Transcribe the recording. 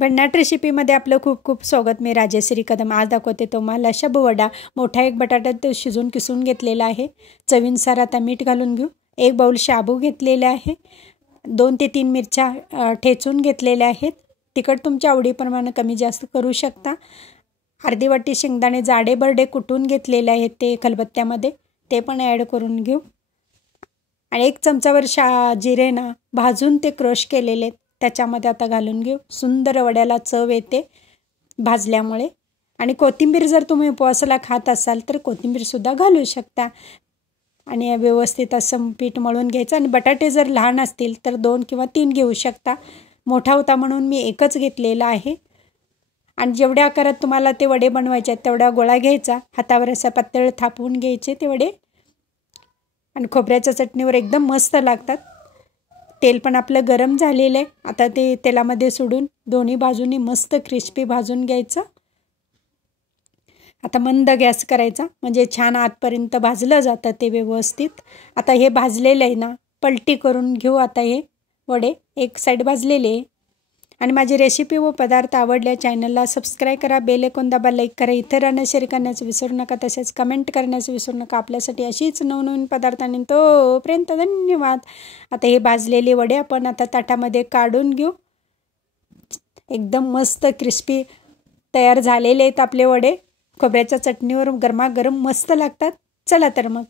भन्नाट रेसिपीमध्ये आपलं खूप खूप स्वागत. मी राजश्री कदम. आज दाखवते तुम्हाला शाबू वडा. मोठा एक बटाटा शिजून किसून घेतलेला आहे. चवीनुसार आता मीठ घालून घेऊ. 1 बाउल शाबू घेतलेले आहे. 2 ते 3 मिरच्या ठेचून घेतलेल्या आहेत. तिखट तुमच्या आवडीप्रमाणे कमी जास्त करू शकता. अर्धी वाटी शेंगदाणे जाडे बर्डे कुटून घेतलेले आहेत ते खलबत्त्यामध्ये, ते पण ॲड करून घेऊ. आणि 1 चमचावर जिरे भाजून ते क्रश केलेले त्याच्यामध्ये आता घालून घेऊ. सुंदर वड्याला चव येते भाजल्यामुळे. आणि कोथिंबीर जर तुम्ही उपवासाला खात असाल तर कोथिंबीरसुद्धा घालू शकता. आणि व्यवस्थित असं पीठ मळून घ्यायचं. आणि बटाटे जर लहान असतील तर 2 किंवा 3 घेऊ शकता. मोठा होता म्हणून मी 1च घेतलेला आहे. आणि जेवढ्या आकारात तुम्हाला ते वडे बनवायचे आहेत तेवढा गोळा घ्यायचा. हातावर असा पातळ थापवून घ्यायचे ते वडे. आणि खोबऱ्याच्या चटणीवर एकदम मस्त लागतात. तेल पण आपलं गरम झालेलं आहे. आता ते तेलामध्ये सोडून दोन्ही बाजूनी मस्त क्रिस्पी भाजून घ्यायचं. आता मंद गॅस करायचा म्हणजे छान आतपर्यंत भाजलं जातं ते व्यवस्थित. आता हे भाजलेलं आहे ना, पलटी करून घेऊ. आता हे वडे एक साईड भाजलेले आहे. आणि माझी रेसिपी व पदार्थ आवडल्या चॅनलला सबस्क्राईब करा, बेल आयकॉन दाबा, लाईक करा, इतरांना शेअर करण्याचं विसरू नका. तसेच कमेंट करण्याचं विसरू नका. आपल्यासाठी अशीच नवनवीन पदार्थांनी तोपर्यंत धन्यवाद. आता हे भाजलेले वडे आपण आता ताटामध्ये काढून घेऊ. एकदम मस्त क्रिस्पी तयार झालेले आहेत आपले वडे. खोबऱ्याच्या चटणीवर गरमागरम मस्त लागतात. चला तर मग